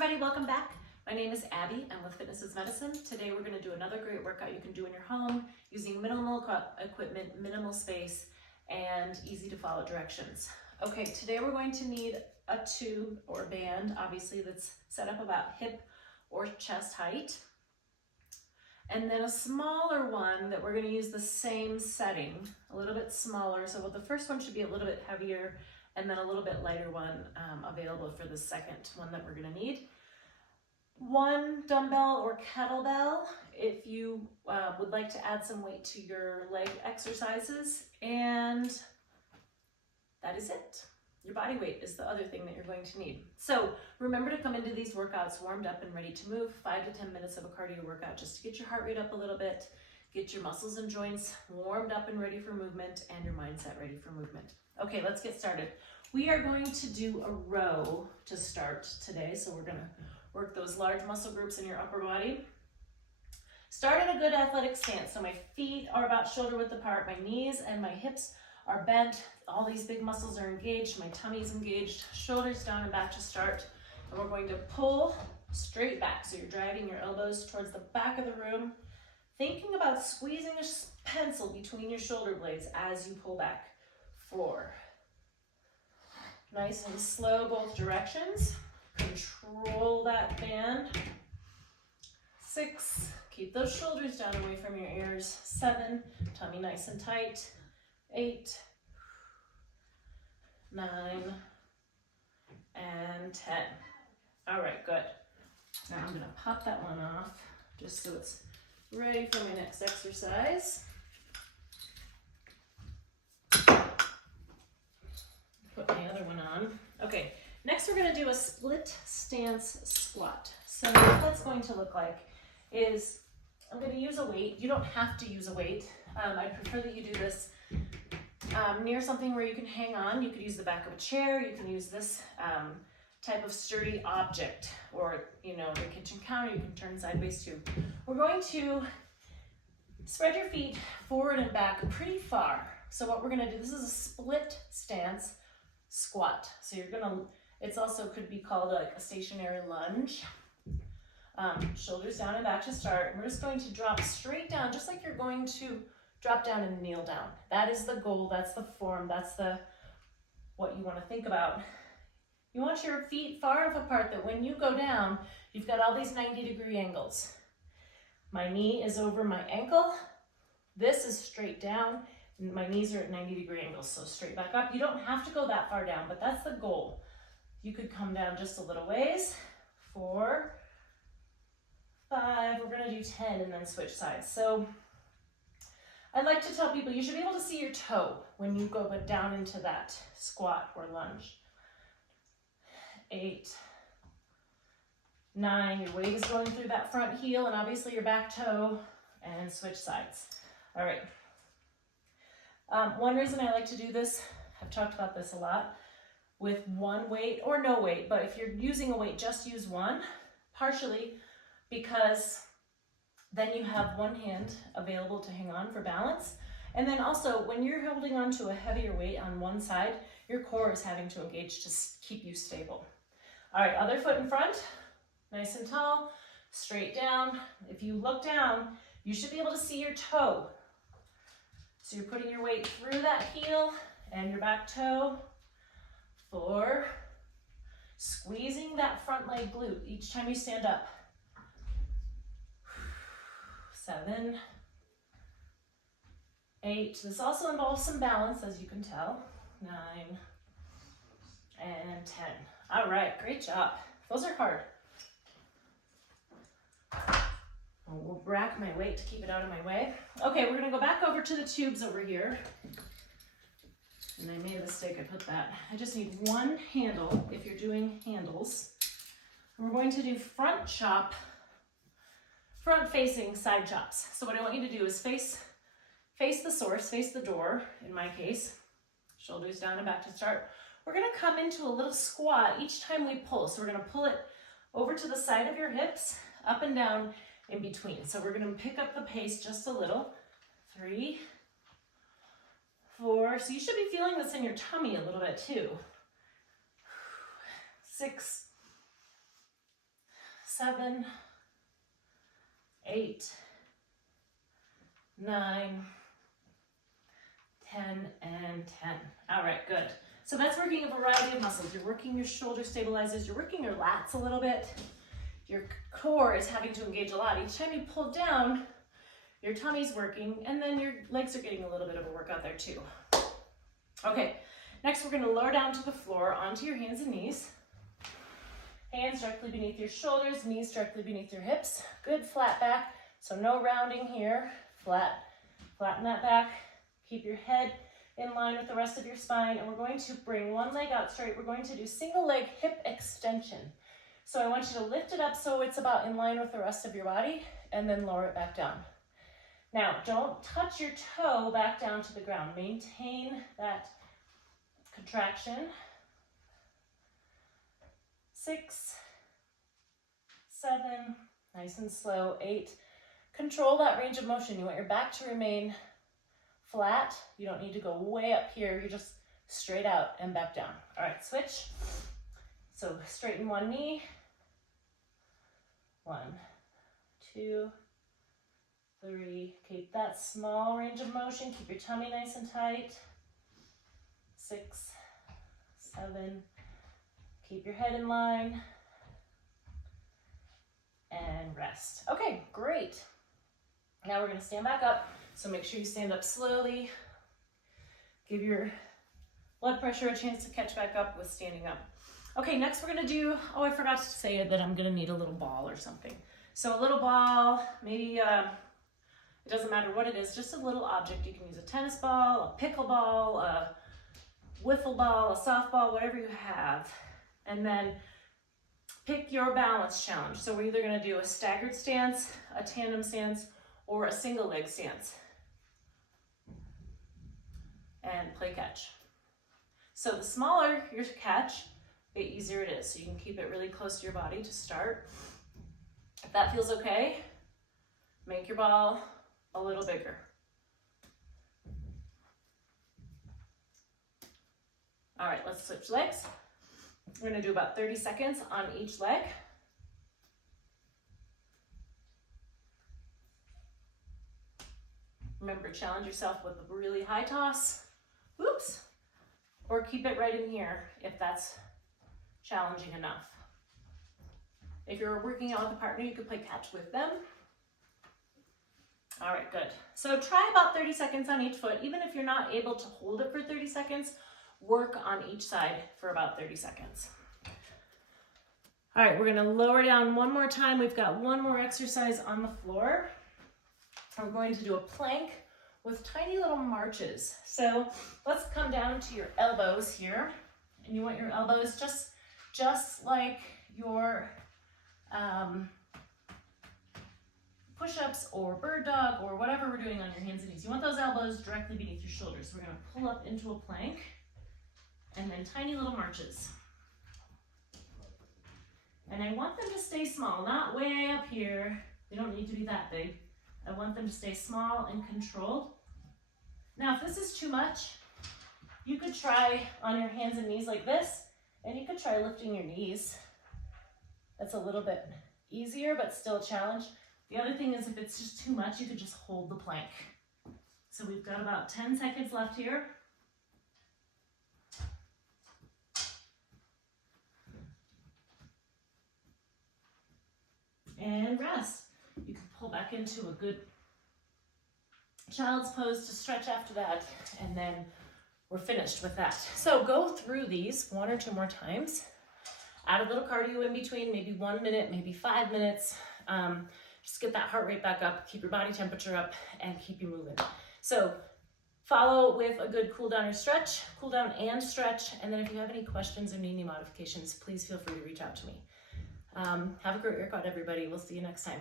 everybody, welcome back. My name is Abby. I'm with Fitness is Medicine. Today we're going to do another great workout you can do in your home using minimal equipment, minimal space, and easy to follow directions. Okay, today we're going to need a tube or band, obviously that's set up about hip or chest height. And then a smaller one that we're going to use the same setting, a little bit smaller. So the first one should be a little bit heavier, and then a little bit lighter one available for the second one that we're going to need. One dumbbell or kettlebell if you would like to add some weight to your leg exercises, and that is it. Your body weight is the other thing that you're going to need. So remember to come into these workouts warmed up and ready to move. 5 to 10 minutes of a cardio workout just to get your heart rate up a little bit, get your muscles and joints warmed up and ready for movement, and your mindset ready for movement. Okay, let's get started. We are going to do a row to start today. So we're gonna work those large muscle groups in your upper body. Start in a good athletic stance. So my feet are about shoulder width apart, my knees and my hips are bent. All these big muscles are engaged, my tummy's engaged, shoulders down and back to start. And we're going to pull straight back. So you're driving your elbows towards the back of the room, thinking about squeezing a pencil between your shoulder blades as you pull back. 4. Nice and slow both directions. Control that band. 6. Keep those shoulders down away from your ears. 7. Tummy nice and tight. 8. 9. And 10. All right, good. Now I'm gonna pop that one off just so it's ready for my next exercise. Put my other one on. Okay, next we're gonna do a split stance squat. So what that's going to look like is I'm gonna use a weight. You don't have to use a weight. I prefer that you do this near something where you can hang on. You could use the back of a chair. You can use this type of sturdy object, or the kitchen counter. You can turn sideways too. We're going to spread your feet forward and back pretty far. So what we're gonna do, this is a split stance squat. So it's also could be called like a stationary lunge. Shoulders down and back to start. We're just going to drop straight down, just like you're going to drop down and kneel down. That is the goal, that's the form, that's what you want to think about. You want your feet far enough apart that when you go down, you've got all these 90-degree angles. My knee is over my ankle. This is straight down. My knees are at 90-degree angles, so straight back up. You don't have to go that far down, but that's the goal. You could come down just a little ways. 4, 5, we're gonna do 10 and then switch sides. So I like to tell people you should be able to see your toe when you go down into that squat or lunge. 8, 9, your weight is going through that front heel and obviously your back toe, and switch sides. All right. One reason I like to do this, I've talked about this a lot, with one weight or no weight, but if you're using a weight, just use one, partially because then you have one hand available to hang on for balance. And then also when you're holding on to a heavier weight on one side, your core is having to engage to keep you stable. All right, other foot in front, nice and tall, straight down. If you look down, you should be able to see your toe. So you're putting your weight through that heel and your back toe. 4, squeezing that front leg glute each time you stand up. 7, 8, this also involves some balance, as you can tell. 9, and 10. All right, great job. Those are hard. We'll rack my weight to keep it out of my way. Okay, we're gonna go back over to the tubes over here. And I made a mistake, I put that. I just need one handle if you're doing handles. And we're going to do front chop, front facing side chops. So what I want you to do is face the source, face the door, in my case. Shoulders down and back to start. We're gonna come into a little squat each time we pull. So we're gonna pull it over to the side of your hips, up and down, in between. So we're gonna pick up the pace just a little. 3, 4, so you should be feeling this in your tummy a little bit too. 6, 7, 8, 9, 10, and 10. All right, good. So that's working a variety of muscles. You're working your shoulder stabilizers, you're working your lats a little bit. Your core is having to engage a lot. Each time you pull down, your tummy's working, and then your legs are getting a little bit of a workout there too. Okay, next we're gonna lower down to the floor onto your hands and knees. Hands directly beneath your shoulders, knees directly beneath your hips. Good flat back, so no rounding here. Flatten that back. Keep your head in line with the rest of your spine, and we're going to bring one leg out straight. We're going to do single leg hip extension. So I want you to lift it up so it's about in line with the rest of your body, and then lower it back down. Now, don't touch your toe back down to the ground. Maintain that contraction. 6, 7, nice and slow, 8. Control that range of motion. You want your back to remain flat. You don't need to go way up here. You're just straight out and back down. All right, switch. So straighten one knee. 1, 2, 3. Keep that small range of motion. Keep your tummy nice and tight. 6, 7. Keep your head in line. And rest. Okay, great. Now we're going to stand back up. So make sure you stand up slowly. Give your blood pressure a chance to catch back up with standing up. Okay, next we're gonna do, oh, I forgot to say that I'm gonna need a little ball or something. So a little ball, maybe, it doesn't matter what it is, just a little object. You can use a tennis ball, a pickleball, a wiffle ball, a softball, whatever you have. And then pick your balance challenge. So we're either gonna do a staggered stance, a tandem stance, or a single leg stance. And play catch. So the smaller your catch, the easier it is. So you can keep it really close to your body to start. If that feels okay, make your ball a little bigger. All right, let's switch legs. We're gonna do about 30 seconds on each leg. Remember, challenge yourself with a really high toss. Whoops. Or keep it right in here if that's challenging enough. If you're working out with a partner, you could play catch with them. All right, good. So try about 30 seconds on each foot. Even if you're not able to hold it for 30 seconds, work on each side for about 30 seconds. All right, we're gonna lower down one more time. We've got one more exercise on the floor. We're going to do a plank with tiny little marches. So let's come down to your elbows here. And you want your elbows just like your push-ups or bird dog or whatever we're doing on your hands and knees. You want those elbows directly beneath your shoulders. We're gonna pull up into a plank and then tiny little marches. And I want them to stay small, not way up here. They don't need to be that big. I want them to stay small and controlled. Now, if this is too much, you could try on your hands and knees like this, and you could try lifting your knees. That's a little bit easier, but still a challenge. The other thing is if it's just too much, you could just hold the plank. So we've got about 10 seconds left here. And rest. You can pull back into a good child's pose to stretch after that, and then we're finished with that. So go through these 1 or 2 more times. Add a little cardio in between, maybe 1 minute, maybe 5 minutes. Just get that heart rate back up, keep your body temperature up, and keep you moving. So follow with a good cool down and stretch, and then if you have any questions or need any modifications, please feel free to reach out to me. Have a great workout, everybody. We'll see you next time.